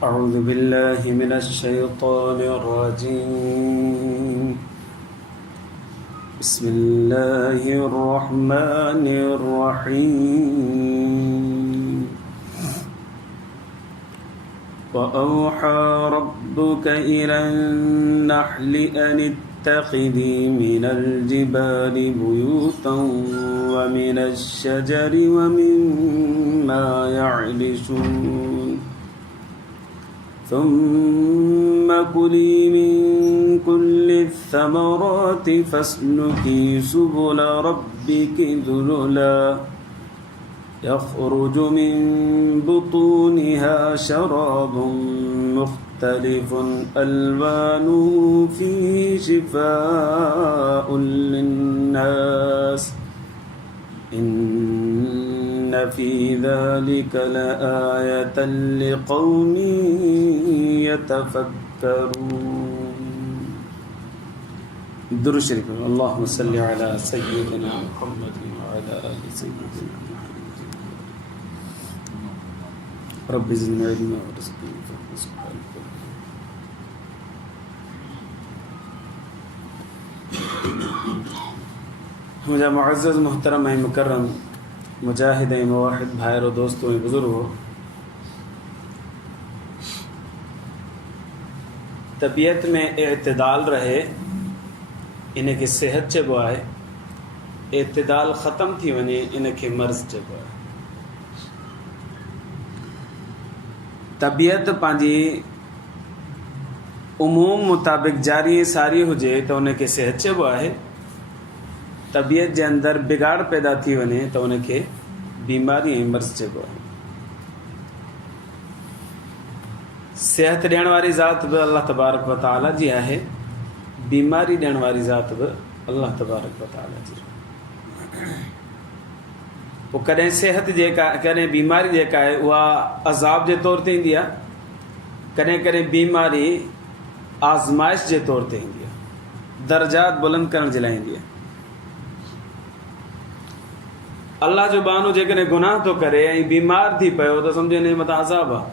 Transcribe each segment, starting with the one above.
أعوذ بالله من الشيطان الرجيم. بسم الله الرحمن الرحيم. وأوحى ربك إلى النحل أن اتخذي من الجبال بيوتا ومن الشجر ومما يعرشون ثم كلي من كل الثمرات فاسلكي سبل ربك ذللا يخرج من بطونها شراب مختلف ألوانه فيه شفاء للناس إن في ذلك لآية لقوم يتفكرون. درود شريف. اللهم صل على سيدنا محمد وعلى آل سيدنا محمد. رب زدنا علما ورزقنا فهما. سبحانك. मुझे मुअज़्ज़ज़ मुहतरम है मुकर्रम मुजाहिद मुवाहिद भाइयों और दोस्तों बुजुर्गों, तबीयत में एतदाल रहे इनके सेहत चइबो आहे। एतदाल ख़त्म थी वञे इनके मर्ज़ चइबो आहे। तबीयत पंहिंजी उमूम मुताबिक़ जारी सारी हुजे तो उनके सेहत चइबो आहे। तबीयत जे अंदर बिगाड़ पैदा थी वञे तो उनके बीमारी ऐं मर्ज़ चइबो आहे। सेहत ॾियण वारी ज़ात बि अल्लाह तबारक व तआला जी आहे, बीमारी ॾियण वारी ज़ात बि अल्लाह तबारक व तआला जी। पोइ कॾहिं सेहत जेका कॾहिं बीमारी जेका आहे उहा अज़ाब जे तौर ते ईंदी आहे, कॾहिं कॾहिं बीमारी आज़माइश जे तौर ते ईंदी आहे, दर्जात बुलंद करण जे लाइ ईंदी आहे। अल्लाह जो बानो जेकॾहिं गुनाह थो करे ऐं बीमार थी पियो त सम्झो हिन जे मथां अज़ाब आहे,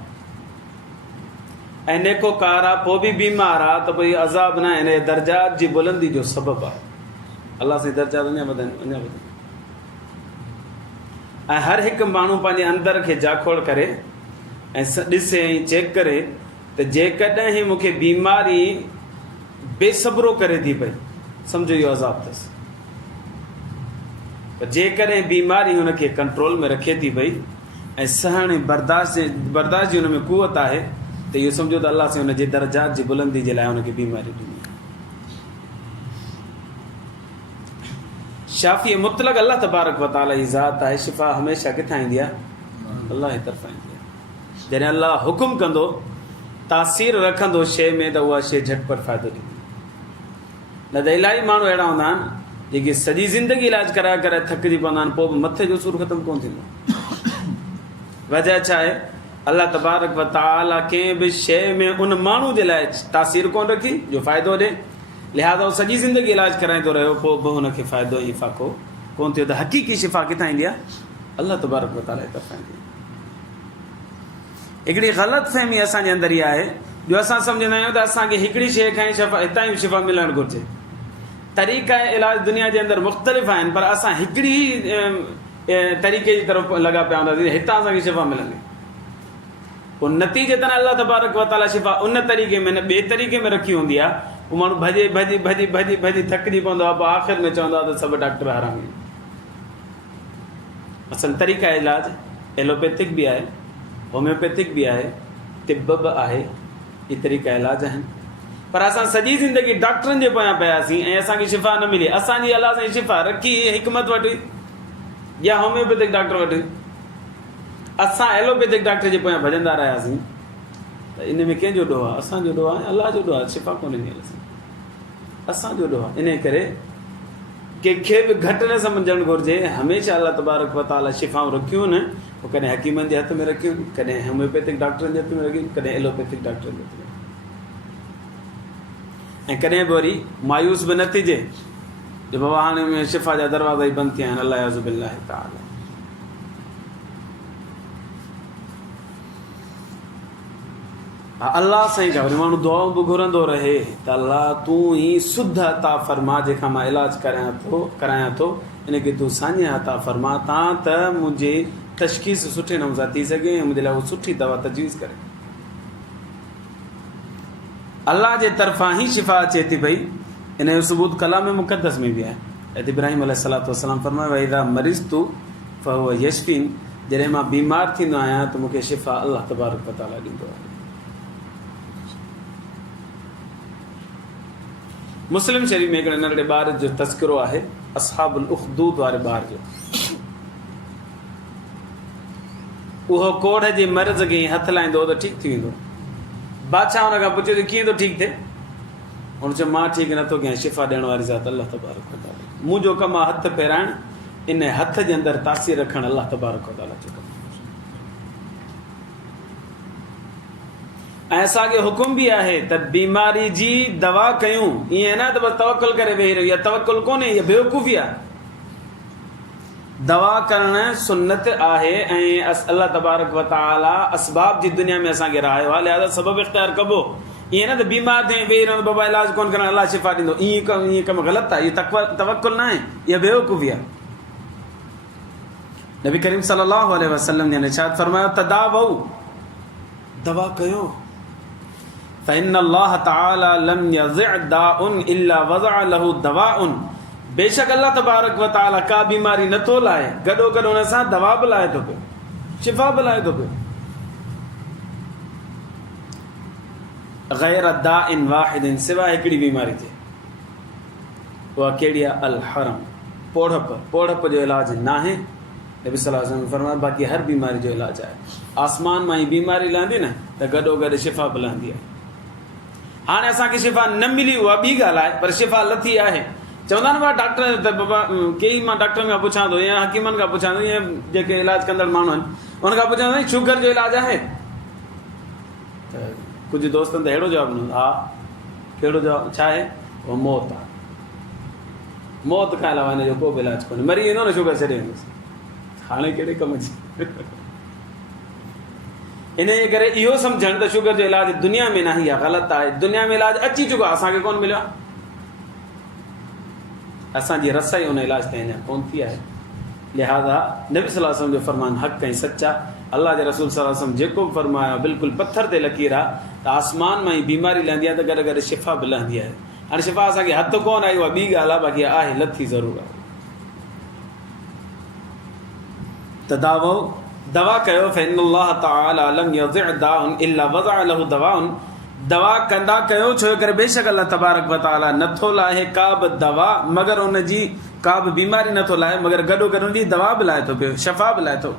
ऐं नेकोकार आहे पोइ बि बीमार आहे त भई अज़ाब न हिन दर्जात जी बुलंदी जो सबबु आहे। अल्लाह सां दर्जात अञा वधनि अञा वधनि। ऐं हर हिकु माण्हू पंहिंजे अंदर खे जाखोड़ करे ऐं ॾिसे ऐं चेक करे त जेकॾहिं मूंखे बीमारी बेसब्रो करे थी पई सम्झो इहो अज़ाब अथसि। जेकॾहिं बीमारी हुनखे कंट्रोल में रखे थी पई ऐं सहण बर्दाश्त जी हुन में कुवत आहे त इहो सम्झो त अल्लाह सां हुनजे दर्जात जी बुलंदी जे लाइ हुनखे बीमारी ॾिनी। शाफ़ी मुतलक़ अल्लाह तबारक व तआला जी ज़ात आहे। शिफ़ा हमेशह किथां ईंदी आहे? अल्लाह जी तरफ़ां ईंदी आहे। जॾहिं अल्लाह हुकुम कंदो तासीर रखंदो शइ में त उहा शइ झटपट फ़ाइदो ॾींदी। न त इलाही माण्हू अहिड़ा हूंदा आहिनि जेके सॼी ज़िंदगी इलाज कराए करे थकिजी पवंदा आहिनि, पोइ बि मथे जो सूर ख़तमु कोन थींदो। वजह छा आहे? अल्लाह तबारक व तआला कंहिं बि शइ में उन माण्हू जे लाइ तासीर कोन रखी जो फ़ाइदो ॾे, लिहाज़ा उहो सॼी ज़िंदगी इलाज कराईंदो रहियो, पोइ बि हुनखे फ़ाइदो ऐं फ़ाक़ो कोन थियो। त हक़ीक़ी शिफ़ा किथां ईंदी आहे? अल्लाह तबारक व तआला जी तरफ़ां ईंदी आहे। हिकिड़ी ग़लति फ़हमी असांजे अंदरि इहा आहे जो असां सम्झंदा आहियूं त असांखे हिकिड़ी शइ खां ई शिफ़ा हितां ई शिफ़ा मिलणु घुरिजे। तरीक़ा इलाज दुनिया जे अंदरि मुख़्तलिफ़ आहिनि, पर असां हिकिड़ी तरीक़े जी तरफ़ लॻा पिया हूंदासीं हितां असांखे शिफ़ा मिलंदी। पोइ नतीजे त अल्लाह तबारक व तआला शिफ़ा उन तरीक़े में न ॿिए तरीक़े में रखी हूंदी आहे। पोइ माण्हू भॼे भॼी भॼी भॼी भॼी थकिजी पवंदो आहे, पोइ आख़िर में चवंदो आहे त सभु डॉक्टर हरामी। असल तरीक़ा इलाज एलोपैथिक बि आहे, होम्योपैथिक बि आहे, तिब बि आहे, इहे तरीक़ा इलाज आहिनि। पर असां सॼी ज़िंदगी डॉक्टरनि जे पोयां पियासीं ऐं असांखे शिफ़ा न मिली। असांजी अलाह सां शिफ़ा रखी हिकमत वटि या होम्योपैथिक डॉक्टर वटि, असां एलोपैथिक डॉक्टर जे पोयां भॼंदा रहियासीं त इन में कंहिंजो ॾोह आहे? असांजो ॾोह आहे, अलाह जो ॾोह आहे। शिफ़ा कोन ॾिनी असांजो ॾोह आहे। इन करे कंहिंखे बि घटि न सम्झणु घुरिजे। हमेशह अल्लाह तबारक व तआला शिफ़ाऊं रखियूं आहिनि, पोइ कॾहिं हकीमनि जे हथ में रखियूं, कॾहिं होम्योपैथिक डॉक्टरनि जे हथ में रखियूं, कॾहिं एलोपैथिक डॉक्टरनि जे हथ में। ऐं कॾहिं बि वरी मायूस बि न थिजे जो बाबा हाणे में शिफ़ा जा दरवाज़ा ई बंदि थिया आहिनि। अल्लाह बिल्लाह ताला। अल्लाह साईं खां वरी माण्हू दुआऊं बि घुरंदो रहे त अल्लाह तूं ई सुध अता फरमा जंहिंखां मां इलाजु करायां थो इनखे तूं साञे अता फरमा तां त मुंहिंजी तशख़ीस सुठे नमूने सां थी सघे ऐं मुंहिंजे लाइ उहा सुठी दवा तजवीज़ करे। अल्लाह जे तरफ़ां ई शिफ़ा अचे थी पई। इन जो सबूत कलाम मुक़द्दस में बि आहे। इब्राहिम अलैहिस्सलातु वस्सलाम फरमायो वइज़ा मरिज़तु फहुव यशफ़ीन, जॾहिं मां बीमार थींदो आहियां त मूंखे शिफ़ा अल्लाह तबारक व तआला ॾींदो आहे। मुस्लिम शरीफ़ में हिकिड़े नंढड़े ॿार जो तज़किरो आहे, असहाबुल उख़दूद वारे ॿार जो। उहो कोढ़ जे मर्ज़ खे हथु लाहींदो त ठीकु थी वेंदो। बादशाह हुन खां पुछियो त कीअं थो ठीकु थिए? हुन चयो मां ठीकु नथो कयां, शिफ़ा ॾियण वारी ज़ात अल्लाह तबारक व तआला। मुंहिंजो कमु आहे हथु फेराइण, इन हथ जे अंदरि तासीर रखणु अल्लाह तबारक व तआला जो कमु। ऐं असांखे हुकुम बि आहे त बीमारी जी दवा कयूं, ईअं न त बसि तवकुल करे वेही रहियो। इहा तवकुल कोन्हे, इहा बेवकूफ़ी आहे। दवा करणु सुन्नत आहे ऐं अल्लाह तबारक व तआला असबाब जी दुनिया में असांखे रहायो आहे, लिहाज़ा सबब इख़्तियार कबो। ईअं न त बीमार थिए वेही रहंदो बाबा इलाज कोन करणु अल्लाह शिफ़ा ॾींदो, ईअं कमु ग़लति आहे। इहा तवकुल न आहे, इहा बेवकूफ़ी आहे। नबी करीम सल्लल्लाहु अलैहि वसल्लम ने इरशाद फरमायो तदावउ, दवा कयो। फ़इन्न अल्लाह तआला लम यज़िअ दाउन इल्ला वज़अ लहु दवाउन, बेशक अल्लाह तबारक व तआला का बीमारी नथो लाहे, गॾो गॾु हुन सां दवा बि लाहे थो पियो, शिफ़ा बि लाहे थो पियो। ग़ैर दाइन वाहिदिन, सिवाय हिकिड़ी बीमारी जे, उहा कहिड़ी आहे? अल हरम, पोड़प। पोड़प जो इलाज न आहे। नबी सल्लल्लाहु अलैहि वसल्लम फरमाया बाक़ी हर बीमारी जो इलाज आहे। आसमान मां ई बीमारी लहंदी न त गॾो गॾु शिफ़ा बि लहंदी आहे। हाणे असांखे शिफ़ा न मिली उहा ॿी ॻाल्हि आहे, पर शिफ़ा लथी आहे। चवंदा न डॉक्टर त बाबा कई मां डॉक्टरनि खां पुछां थो या हकीमनि खां पुछां थो, ईअं जेके इलाज कंदड़ माण्हू आहिनि उन खां पुछां थो शुगर जो इलाज आहे? त कुझु दोस्तनि त अहिड़ो जवाबु ॾिनो, हा कहिड़ो जवाबु, छा आहे? उहो मौत आहे। मौत खां अलावा हिन जो को बि इलाजु कोन्हे, मरी वेंदो न शुगर छॾे वेंदुसि। हाणे कहिड़े कम जी? इन जे करे इहो सम्झणु त शुगर जो इलाज दुनिया में न आहे, इहा ग़लति आहे। दुनिया में इलाज अची चुको आहे, असांखे कोन मिलियो आहे। असांजी रसाई हुन इलाज ते अञा कोन थी आहे। लिहाज़ा नबी सल्लल्लाहु अलैहि वसल्लम जो फरमान हक़ ऐं सचा। अल्लाह जे रसूल सल्लल्लाहु अलैहि वसल्लम जेको बि फरमायो बिल्कुलु पथर ते लकीर आहे त आसमान मां ई बीमारी लहंदी आहे त गॾु गॾु शिफ़ा बि लहंदी आहे। हाणे शिफ़ा असांखे हथु कोन आई, उहा ॿी ॻाल्हि आहे, बाक़ी आहे लथी ज़रूरु आहे। तदावो, दवा कयो। फ़इन्न अल्लाह तआला लम यज़िअ दाउन इल्ला वज़अ लहु दवाउन, दवा कंदा कयो, छो करे बेशक अल्लाह तबारक व तआला नथो लाहे का बि दवा मगर उनजी, का बि बीमारी नथो लाहे मगर गॾो गॾु उनजी दवा बि लाहे थो पियो, शफ़ा बि लाहे थो,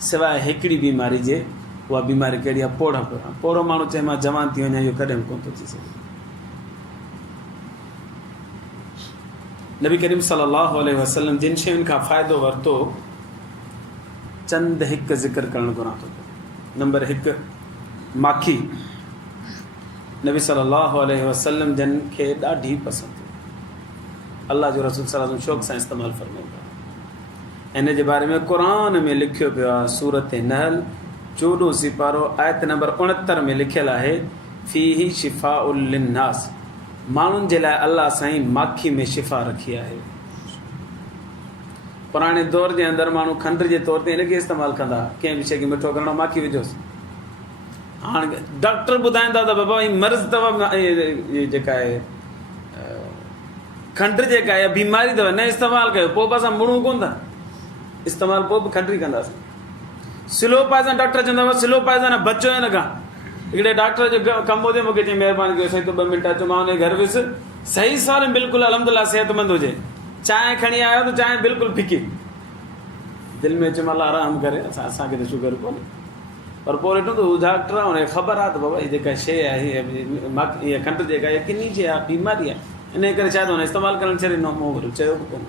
सवाइ हिकिड़ी बीमारी जे। उहा बीमारी कहिड़ी आहे? पोड़प। पोड़ो माण्हू चए मां जवान थी वञा, इहो कॾहिं कोन थो थी सघे। नबी करीम सल्लल्लाहु अलैहि वसल्लम जिन शयुनि खां फ़ाइदो वरितो, चंद हिकु ज़िक्र करणु घुरां थो। नंबर 1, माखी। नबी सल्लल्लाहु अलैहि वसल्लम जन खे ॾाढी पसंदि हुई। अल्लाह जो रसूल सल्लल्लाहु अलैहि वसल्लम शौक़ सां इस्तेमालु फरमाईंदा। इन जे बारे में क़ुरान में लिखियो पियो आहे, सूरत नहल 14 सिपारो आयत नंबर 69 में लिखियलु आहे फ़ीही शिफ़ाउल लिन्नास, माण्हुनि जे लाइ अल्लाह साईं माखी में शिफ़ा रखी आहे। पुराणे दौर जे अंदरि माण्हू खंड जे तौर ते इनखे इस्तेमालु कंदा, कंहिं बि शइ खे मिठो करणो माखी विझोसि। हाणे डॉक्टर ॿुधाईंदा त बाबा ही मर्ज़ अथव, जेका आहे खंड जेका आहे बीमारी अथव, न इस्तेमालु कयो। पोइ बि असां मुड़ूं कोन था, इस्तेमालु पोइ बि खंड ई कंदासीं। स्लो पाइज़न, डॉक्टर चवंदा हुआ स्लो पाइज़न बचो हिन खां। हिकिड़े डॉक्टर जो कमु हुजे, मूंखे चई महिरबानी कयो साईं, तूं 2 मिंट अचो, मां हुनजे घर वियुसि। सही साल बिल्कुलु अलहमदुलिल्लाह सेहतमंद हुजे। चांहि खणी आयो त चांहि बिल्कुलु फिकी, दिलि में चयो मां आराम करे, असांखे त शुगर कोन्हे। पर पोइ ॾिठो त हू डॉक्टर आहे, हुनखे ख़बर आहे त बाबा हीअ जेका शइ आहे, हीअ खंड जेका आहे किनी शइ आहे, बीमारी आहे। इन करे शायदि हुन इस्तेमालु करणु छॾे न, मूं चयो बि कोन।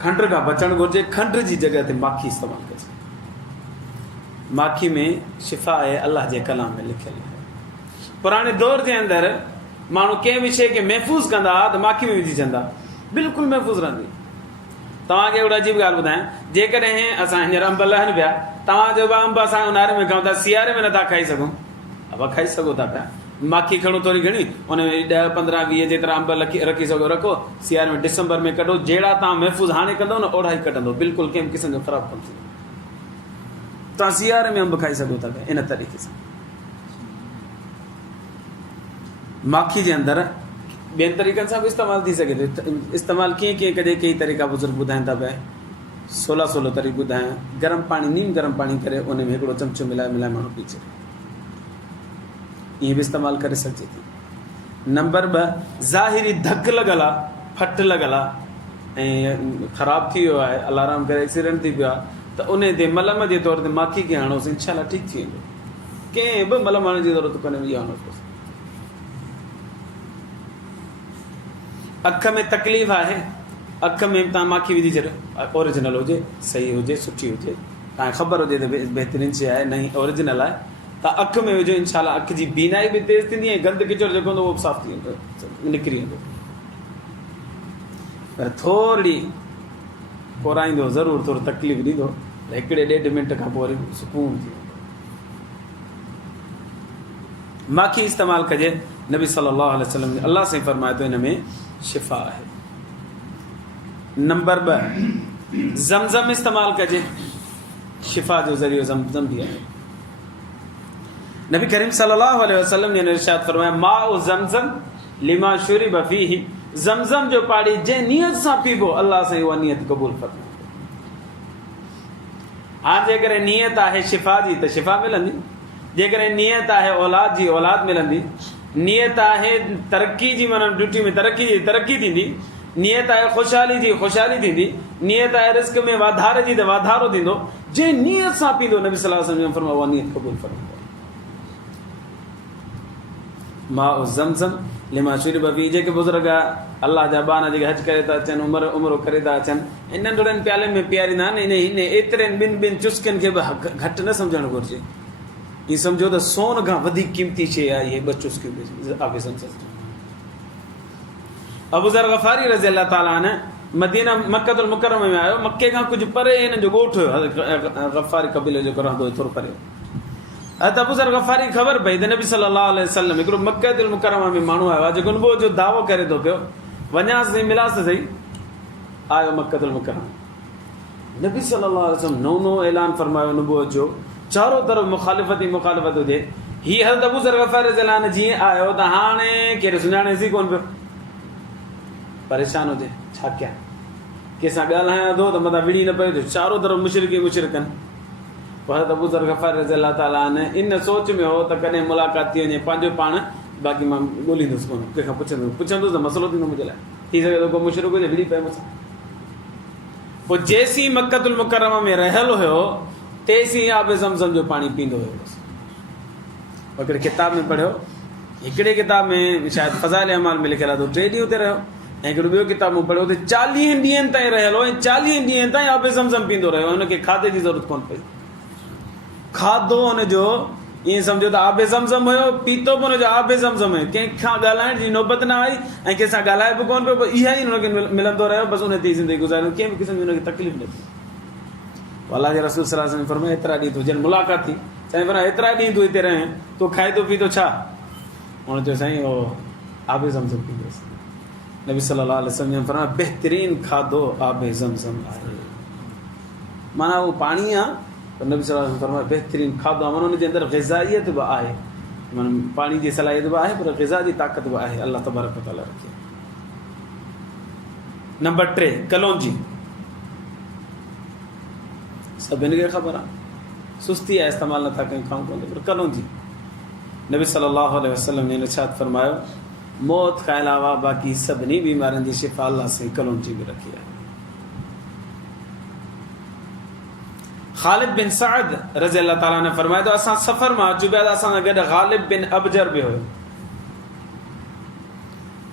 खंड खां बचणु घुरिजे, खंड जी जॻह ते माखी इस्तेमालु कजे। माखी में शिफ़ा आहे, अल्लाह जे कलाम में लिखियलु आहे। पुराणे दौर जे अंदरि माण्हू कंहिं बि शइ खे महफ़ूज़ कंदा हुआ त माखी में विझी छॾंदा, बिल्कुलु महफ़ूज़ रहंदी। तव्हांखे हिकिड़ो अजीब ॻाल्हि ॿुधायां, जेकॾहिं असां हींअर अंब लहनि पिया त तव्हांजो बि अंब असां ऊन्हारे में खाऊं था, सियारे में नथा खाई सघूं, अब खाई सघो था पिया। माखी खणो थोरी घणी, उन में 10, 15, 20 जेतिरा अंब रखी सघो रखो, सियारे में डिसंबर में कढो, जहिड़ा तव्हां महफ़ूज़ हाणे कंदव न ओड़ा ई कढंदो, बिल्कुलु कंहिं क़िस्म जो ख़राबु कोन थींदो। तव्हां सियारे में अंब खाई सघो था पिया इन तरीक़े सां। माखी जे अंदरि ॿियनि तरीक़नि सां बि इस्तेमालु थी सघे थो। इस्तेमालु कीअं कीअं कजे, कई तरीक़ा बुज़ुर्ग ॿुधाइनि था पिया। 16 तरीक़ो ॿुधायां। गरम पाणी, नीम गरम पाणी करे उन में हिकिड़ो चमचो मिलाए माण्हू पी छॾे, ईअं बि इस्तेमालु करे सघिजे थी। नंबर 2, ज़ाहिरी धकु लॻल आहे, फट लॻल आहे ऐं ख़राबु थी वियो आहे, अलार्म करे एक्सीडेंट थी पियो आहे, त उन ते मलम जे तौर ते माखी खे हणोसीं, इनशाला ठीकु थी वेंदो। कंहिं बि मलम हणण जी ज़रूरत कोन्हे, इहा हणोसि। अख में तकलीफ़ आहे, अख में तव्हां माखी विझी छॾियो, ओरिजिनल हुजे, सही हुजे, सुठी हुजे, तव्हांखे ख़बर हुजे त बहितरीनु शइ आहे, नई ओरिजिनल आहे, तव्हां अख में विझो, इनशाला अख जी बीनाई बि तेज़ थींदी ऐं गंद किचड़ जेको हूंदो उहो बि साफ़ु थी वेंदो, निकिरी वेंदो। पर थोरी कोराईंदो ज़रूरु, थोरो तकलीफ़ ॾींदो, 1-1.5 मिंट खां पोइ वरी सुकून थी वेंदो। माखी इस्तेमालु कजे, नबी सल्लल्लाहु अलैहि वसल्लम अल्लाह साईं फरमाए थो, हिन में शिफ़ा आहे। नंबर 2, ज़मज़म इस्तेमालु कजे, शिफ़ा जो ज़रियो ज़मज़म भी आहे। नबी करीम सल्लल्लाहु अलैहि वसल्लम ने इरशाद फरमाया, माउ ज़मज़म लिमा शुरिब फीही, ज़मज़म जो पाणी जंहिं नियत सां पीबो, अल्लाह साईं उहा नियत क़बूल फरमाए। हाणे जेकॾहिं नियत आहे शिफ़ा जी त शिफ़ा मिलंदी, जेकॾहिं नियत आहे औलाद जी औलाद मिलंदी, नियत आहे तरक़ी जी, माना ड्यूटी में तरक़ी जी तरक़ी थींदी, नियत आहे ख़ुशहाली जी ख़ुशहाली थींदी, नियत आहे रिस्क में वाधारे जी त वाधारो थींदो। जंहिं नियत सां पींदो, नबी सल्लल्लाहु अलैहि वसल्लम फरमायो, उहा नियत क़बूल फरमाए। माउ ज़मज़म लिमा शुरिब फीही, जेके बुज़ुर्ग अल्लाह जा बाना जेके हज करे था अचनि, उमिरो करे था अचनि, इन नंढड़नि प्यालनि में पीआरींदा आहिनि, इन एतिरनि ॿिनि चुस्कनि खे बि घटि न सम्झणु घुरिजे। हीअं सम्झो त सोन खां वधीक क़ीमती शइ आहे इहे 2 चुस्कियूं आबे ज़मज़म। अबू ज़र ग़फ़ारी रज़ी अल्लाह ताला अन्हु मदीना मक्कतुल मुकरमा में आयो, मके खां कुझु परे हिन जो ॻोठु ग़फ़ारी क़बीले जो रहंदो हुयो, थोरो परे। अबू ज़र ग़फ़ारी ख़बर पई त नबी सल्लल्लाहु अलैहि वसल्लम हिकिड़ो मक्कतुल मुकरमा में माण्हू आयो आहे जेको नुबुवत जो दावो करे थो पियो, वञासि मिलासि सही, आयो मक्कतुल मुकरमा। नबी सल्लल्लाहु अलैहि वसल्लम नओं ऐलान फरमायो नुबुवत जो, चारों तरफ़ मुखालिफ़त ई मुखालिफ़त हुजे। हीअ हज़रत अबू ज़र ग़फ़ारी रज़ी अल्लाहु अन्हु जीअं आयो त हाणे केरु सुञाणेसि कोन पियो, परेशान हुजे, छा कयां, कंहिंसां ॻाल्हायां थो त मथां विड़ी न पियो, चारों तरफ़ मुशरिक ई मुशरिकनि। पोइ हज़रत अबू ज़र ग़फ़ारी रज़ी अल्लाह ताला अन्हु इन सोच में हो त कॾहिं मुलाक़ात थी वञे पंहिंजो पाण, बाक़ी मां ॻोल्हींदुसि कोन, कंहिंखां पुछंदुसि त मसइलो थींदो मुंहिंजे लाइ, थी सघे थो को मुशरिक हुजे विड़ी पए मूंसां। पोइ जेसीं मक्कतुल मुकरमा में रहियल हुयो, तेसीं आबे ज़मज़म जो पाणी पींदो हुयो। हिकिड़े किताब में पढ़ियो, हिकिड़े किताब में शायदि फ़ज़ाइल अमाल में लिखियलु आहे, तो 3 ॾींहं उते रहियो, ऐं हिकिड़ो ॿियो किताब में पढ़ियो, 40 ॾींहंनि ताईं रहियल हो, ऐं 40 ॾींहंनि ताईं आबे ज़मज़म पींदो रहियो, हुनखे खाधे जी ज़रूरत कोन पई। खाधो हुनजो ईअं सम्झो त आबे ज़मज़म हुयो, पीतो बि हुनजो आबे ज़मज़म हुयो, कंहिंखां ॻाल्हाइण जी नौबत न आई ऐं कंहिंसां ॻाल्हाए बि कोन पियो, इहा ई हुनखे मिलंदो रहियो, बसि उन ते ज़िंदगी गुज़ारियो, कंहिं बि क़िस्म जी हुनखे तकलीफ़ न थी। अल्लाह जे रसूल सल्लल्लाहु अलैहि वसल्लम फरमायो, एतिरा ॾींहं तूं जॾहिं मुलाक़ात थी, साईं फरमायो एतिरा ॾींहं तूं हिते रहे, तूं खाए पीतो छा? हुन चयो साईं उहो आबे ज़मज़म पींदुसि। नबी सल्लल्लाहु अलैहि वसल्लम फरमायो, बहितरीन खाधो आबे ज़मज़म आहे, माना उहो पाणी आहे, पर नबी सल्लल्लाहु अलैहि वसल्लम फरमायो बहितरीन खाधो आहे, माना हुनजे अंदरि ग़िज़ाइयत बि आहे, माना पाणी जी सलाहियत बि आहे, पर ग़िज़ा जी ताक़त बि आहे, अल्लाह तबारक व तआला रखे। नंबर 3, कलौंजी। सभिनि खे ख़बर आहे, सुस्ती आहे, इस्तेमालु नथा कयूं, खाऊं कोन, पर कलौंजी। नबी सल्लल्लाहु अलैहि वसल्लम ने इरशाद फरमायो, मौत खां अलावा बाक़ी सभिनी बीमारियुनि जी शिफ़ा अल्लाह साईं कलौंजी में रखी आहे। ख़ालिद बिन सअद रज़ी अल्लाह ताला ने फरमायो त असां सफ़र मां अचूं पिया त असां सां गॾु ग़ालिब बिन अबजर बि हुयो।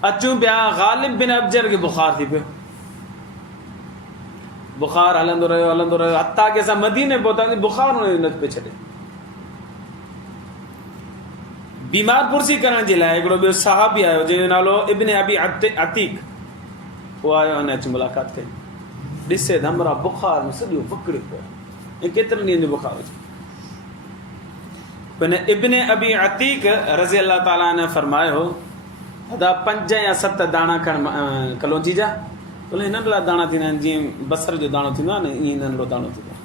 अचूं पिया, ग़ालिब बिन अबजर खे बुख़ार थी पियो, बुख़ार हलंदो रहियो हता की असां मदीने पहुतासीं, बुख़ार हुनखे न पियो छॾे। बीमार पुरसी करण जे लाइ हिकिड़ो ॿियो सहाबी आयो जंहिंजो नालो इब्न अबी अतीक, उहो आयो, हुन अची मुलाक़ात कई, ॾिसे त हमरा बुख़ार में सॼो फकिड़ियो पियो, ऐं केतिरनि ॾींहंनि जो बुखार हुजे। पिन इब्ने अबी अतीक रज़ी अल्लाह ताला ने फरमायो अदा 5 या 7 दाणा खण कलोंजी जा, बोले नंढड़ा दाणा थींदा आहिनि जीअं बसर जो दाणो थींदो आहे न, ईअं नंढड़ो दाणो थींदो आहे।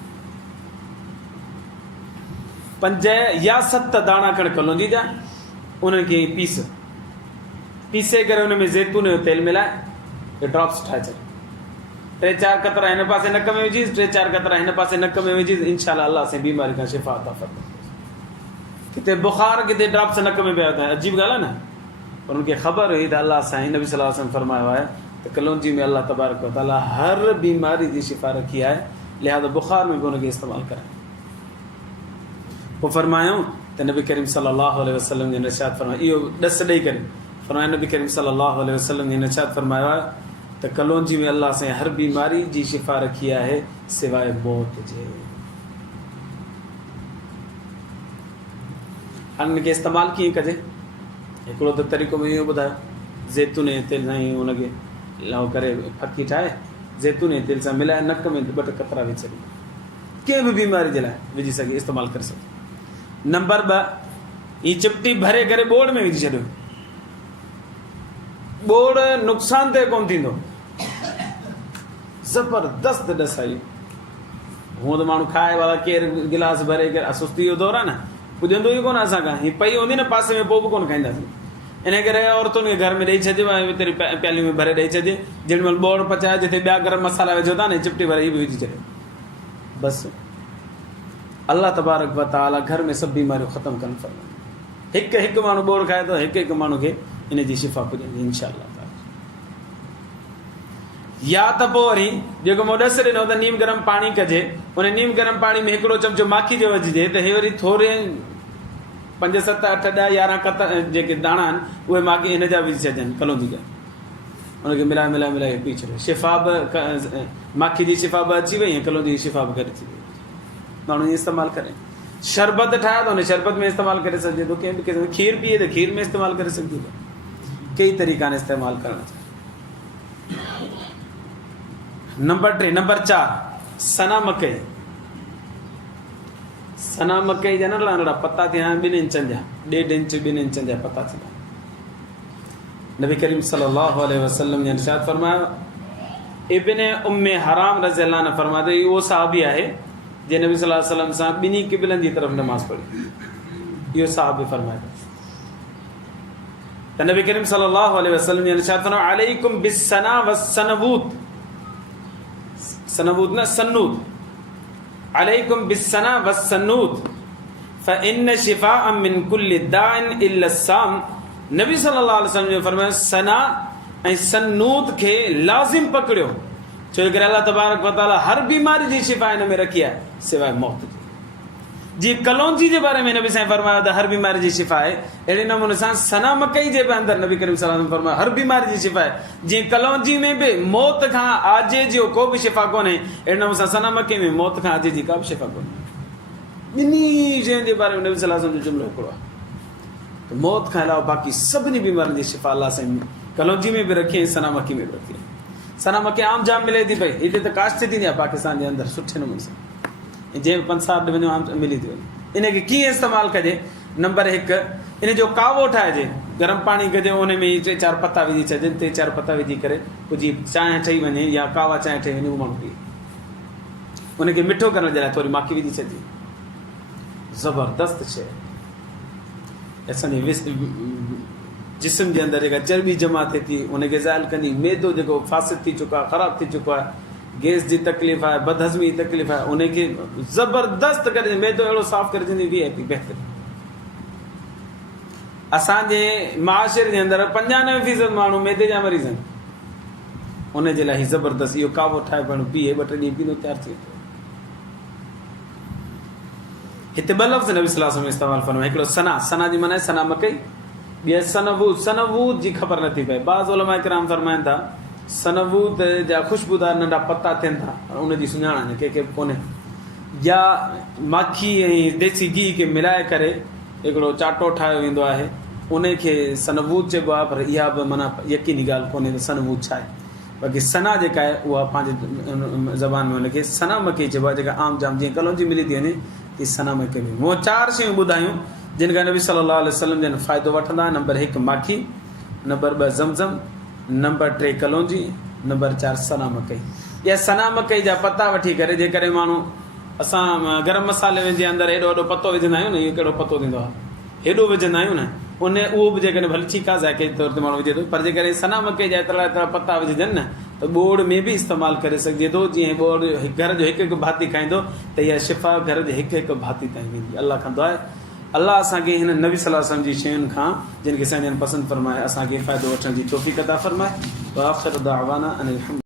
5 या 7 दाणा खण कलोंजी जा, उन्हनि खे पीसे करे उन में ज़ैतून जो तेल मिलाए ड्रॉप्स ठाहे छॾ, 3-4 कतरा हिन पासे नक में विझी, 3-4 कतरा हिन पासे नक में विझी, इंशाअल्लाह अल्लाह से बीमारी खां शिफ़ा अता फरमाए। किथे बुखार, किथे ड्रॉप्स नक में पिया था, अजीब ॻाल्हि आहे न, पर उनखे ख़बर हुई त अल्लाह साईं नबी सल्लल्लाहु अलैहि वसल्लम फरमायो आहे त कलोंजी में अल्लाह तबारक व तआला हर बीमारी जी शिफ़ा रखी आहे, लिहाज़ा बुखार में बि उनखे इस्तेमालु कराए। पोइ फरमायूं त नबी करीम सल्लल्लाहु अलैहि वसल्लम जी इरशाद फरमायो, इहो ॾस ॾेई करे फरमाया, नबी करीम सल्लल्लाहु अलैहि वसल्लम जी इरशाद फरमायो आहे त कलोंजी में अल्लाह साईं हर बीमारी जी शिफ़ा रखी आहे सिवाय मौत जे। हाणे हिनखे इस्तेमालु कीअं कजे? हिकिड़ो त तरीक़ो में इहो ॿुधायो, ज़ैतून जे तेल सां ई उनखे लहो करे फकी ठाहे ज़ैतून जे तेल सां मिलाए नक में 2 कतरा विझी छॾी, कंहिं बि बीमारी जे लाइ विझी सघे, इस्तेमालु करे सघे। नंबर 2, ही चिपटी भरे करे ॿोड़ में विझी छॾियो, ॿोड़ नुक़सान ते कोन थींदो, ज़बरदस्त ॾस आहे। हूअं त माण्हू खाए वारा केरु गिलास भरे करे, सुस्ती जो दौरु आहे न, पुॼंदो ई कोन असांखां, हीअ पई हूंदी न पासे में, पोइ बि कोन खाईंदासीं। इन करे औरतुनि खे घर में ॾेई छॾियो ऐं तेरी प्यालियूं में भरे ॾेई छॾिजे, जेॾी महिल ॿोड़ पचाए जिते ॿिया गरम मसाला विझो था न, चिपटी भरे ही बि विझी छॾियो, बसि अल्लाह तबारक व तआला घर में सभु बीमारियूं ख़तमु कनि फरमाए। हिकु माण्हू ॿोड़ खाए थो, हिकु माण्हू खे इन जी शिफ़ा पुॼंदी इंशाअल्लाह। या त पोइ वरी जेको मूं ॾस ॾिनो त नीम गरम पाणी कजे, उन नीम गरम पाणी में 1 चमचो माखी जो विझिजे, त हे वरी थोरे 5, 7, 8, 10, 11 कतर जेके दाणा आहिनि उहे माखी हिन जा विझी छॾजनि कलोंजी जा, उनखे मिलाए पी छॾियो, शिफ़ा बि माखी जी शिफ़ा बि अची वई ऐं कलोंजी जी शिफ़ा बि करे थी वई। माण्हू ईअं इस्तेमालु करे, शरबत ठाहे त उन शरबत में इस्तेमालु करे सघिजे थो, कंहिं बि क़िस्म खीर पीए त खीर में इस्तेमालु करे सघिजे थो, कई तरीक़ा आहिनि इस्तेमालु करण जा। नंबर 4, सना मकई। सना मकई जा नंढड़ा पत्ता थिया 2 इंचनि जा, 1.5 इंच 2 इंचनि जा पत्ता थिया। नबी करीम सल्लल्लाहु अलैहि वसल्लम ने इरशाद फरमायो, इब्ने उम्मे हराम रज़ी अल्लाह ने फरमायो, इहो सहाबी आहे जे नबी सल्लल्लाहु अलैहि वसल्लम सां 2 क़िबलनि जी तरफ़ नमाज़ पढ़ी, इहो सहाबी फरमायो त नबी करीम सल्लल्लाहु अलैहि वसल्लम ने इरशाद फरमायो, अलैकुम बिस्सना वस्सनबूत, सनबूत न सन्नूत, अलैकुम बिस्सना वस्सन्नूत फ़इन्न शिफ़ाअ मिन कुल्लि दाइन इल्ला साम। नबी सल्लल्लाहु अलैहि वसल्लम ने फरमायो, सना ऐं सन्नूत खे लाज़िम पकड़ियो, छो करे अल्लाह तबारक व तआला हर बीमारी जी शिफ़ा हिन में रखी आहे सिवाय मौत जी। जी कलोंजी जे बारे में नबी साईं फरमायो त हर बीमारी जी शिफ़ा आहे, अहिड़े नमूने सां सना मकई जे बि अंदरि नबी करीम सल्लल्लाहु अलैहि वसल्लम फरमायो हर बीमारी जी शिफ़ा आहे। जीअं कलोंजी में बि मौत खां आजे जो को बि शिफ़ा कोन्हे, अहिड़े नमूने सां सना मकई में मौत खां आजे जी का बि शिफ़ा कोन्हे। 2 शयुनि जे बारे में नबी सल्लल्लाहु अलैहि वसल्लम जो जुमिलो हिकिड़ो आहे त मौत खां अलावा बाक़ी सभिनी बीमारियुनि जी शिफ़ा अल्लाह साईं कलोंजी में बि रखी ऐं सना मकी में बि रखी आहे। सना मकी आम जाम मिले थी पई, हिते त काश्त थींदी आहे पाकिस्तान जे अंदरि सुठे नमूने सां, जंहिं 5-7 वञो आम मिली थी वञे। इनखे कीअं इस्तेमालु कजे? नंबर 1, इन जो कावो ठाहिजे, गरम पाणी कजे, उन में 3-4 पत्ता विझी छॾजनि, 3-4 पत्ता विझी करे कुझु चांहि ठही वञे या कावा चांहि ठही वञे, उहो माण्हू पीए। उनखे मिठो करण जे लाइ थोरी माखी विझी छॾिजे, ज़बरदस्त शइ। असांजे जिस्म जे अंदरि जेका चर्बी जमा थिए थी उनखे ज़ाइल कंदी, मैदो जेको फासिद थी चुको आहे, ख़राबु थी चुको आहे, गैस जी तकलीफ़ आहे, बदहज़मी जी तकलीफ़ आहे, उनखे ज़बरदस्त करे मैदो अहिड़ो साफ़ करे ॾींदी, VIP बहितरीन। असांजे माशरे जे अंदरि 95% माण्हू मैदे जा मरीज़ आहिनि, उनजे लाइ ज़बरदस्त इहो कावो ठाहे पिणु पीए, 2-3 ॾींहं पीनो तयारु थी वेंदो। हिते 2 लफ़्ज़ नबी सल्लल्लाहु अलैहि वसल्लम इस्तेमालु फरमायो, हिकिड़ो सना जी माना सना मकई, ॿिया सनबूत जी ख़बर नथी पए। बाज़ उलमा किराम फरमाइनि था सनबूत जा ख़ुशबूदार नंढा पत्ता थियनि था, उनजी सुञाण कंहिंखे कोन्हे, या माखी ऐं देसी घी खे मिलाए करे हिकिड़ो चाटो ठाहियो वेंदो आहे, उनखे सनबूत चइबो आहे, पर इहा बि माना यकीनी ॻाल्हि कोन्हे त सनबूत छा आहे। बाक़ी सना जेका आहे उहा पंहिंजे ज़बान में हुनखे सना मकी चइबो आहे, जेका आम जाम जीअं कलौंजी मिली थी वञे तीअं सना मकी में। उहो 4 शयूं ॿुधायूं जिन खां नबी सल्लल्लाहु अलैहि वसल्लम जन फ़ाइदो वठंदा। नंबर 1 माखी, नंबर 2 ज़मज़म, नंबर 3 कलौंजी, नंबर 4 सना मकई। इहा सना मकई जा पता वठी करे जेकॾहिं माण्हू असां गरम मसाले जे अंदरि हेॾो वॾो पतो विझंदा आहियूं न, इहो कहिड़ो पतो थींदो आहे, हेॾो विझंदा आहियूं न, उहो बि जेकॾहिं भले ठीकु आहे ज़ाइके तौर ते माण्हू विझे थो, पर जेकॾहिं सना मके जा एतिरा पता विझजनि न त ॿोड़ में बि इस्तेमालु करे सघिजे थो। जीअं ॿोड़ घर जो हिकु भाती खाईंदो त इहा शिफ़ा घर जे हिकु भाती ताईं वेंदी। अलाह खां दुआ आहे अलाह असांखे हिन नबी सल्लल्लाहु अलैहि वसल्लम जी शयुनि खां जिन खे असां पसंदि फरमाए असांखे फ़ाइदो वठण जी तौफ़ीक़ अता फरमाए।